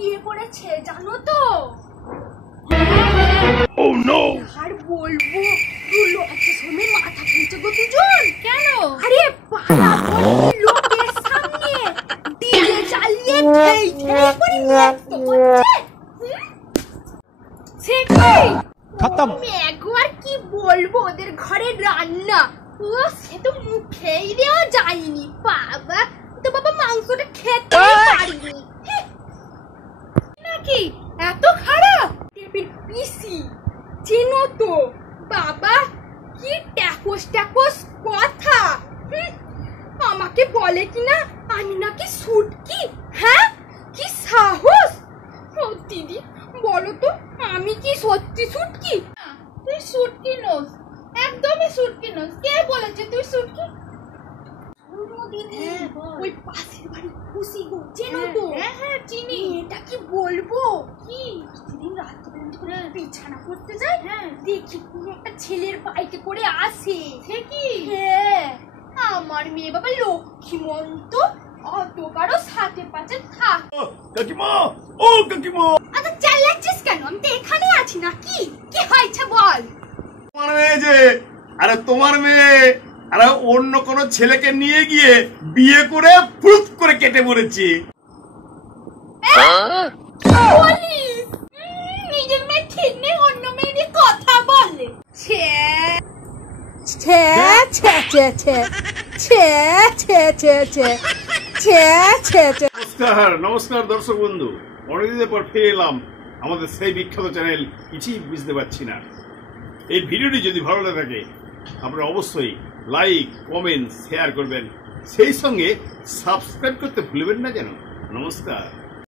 বিয়ে করেছে জানো তো? Oh no! আর বলবো লজ্জার সময় মাথা খেয়েছে গো দুজন। কেন? আরে পাড়া লোকের সামনে ডিজে চালিয়ে খেই খেই করে নৃত্য করছে। সে কি খতম। একবার কি বলবো ওদের ঘরে রান্না, ও সে তো মুখেই দেওয়া যায়নি। বাবা তো বাবা মাংসটা খেতে পারিনি নাকি, এত খারাপ। টেবিল পিসি চেনো তো বাবা, কি ট্যাকস ট্যাকস কথা। আমাকে বলে কিনা আমি নাকি সুটকি। হ্যাঁ কি সাহস। ও দিদি বলো তো আমি কি সত্যি সুটকি? তুই সুটকি নোস, একদমই সুটকি নোস। কে বলেছে তুই সুটকি? ওই পাশের বাড়ি খুশি গো, চেনো তো? হ্যাঁ চিনি। এটা কি বলবো কি, সেদিন রাত্রে বিছানা করতে যাই, দেখি কোন একটা ছেলের বাইকে করে আসে। সে কি? হ্যাঁ আমার মেয়ে বাবা লক্ষ্মীমন্ত, অত কারো সাথে পাশে থাক। কাকিমা, ও কাকিমা, আচ্ছা চালাচ্ছিস কেন? আমি তো এখানে আছি নাকি, কি হয়েছে বল। তোমার মেয়ে যে, আরে তোমার মেয়ে আরে অন্য কোন ছেলেকে নিয়ে গিয়ে বিয়ে করে ফুট করে কেটে মরেছে। বলিস নিজের মেয়ে ঠিক নেই, অন্য মেয়ে নিয়ে কথা বলে। নমস্কার নমস্কার দর্শক বন্ধু, অনেকদিন পর ফিরে এলাম আমাদের সেই বিখ্যাত চ্যানেল কিছুই বুঝতে পারছি না। এই ভিডিওটি যদি ভালো লাগে থাকে আপনারা অবশ্যই লাইক কমেন্ট শেয়ার করবেন, সেই সঙ্গে সাবস্ক্রাইব করতে ভুলবেন না যেন। নমস্কার।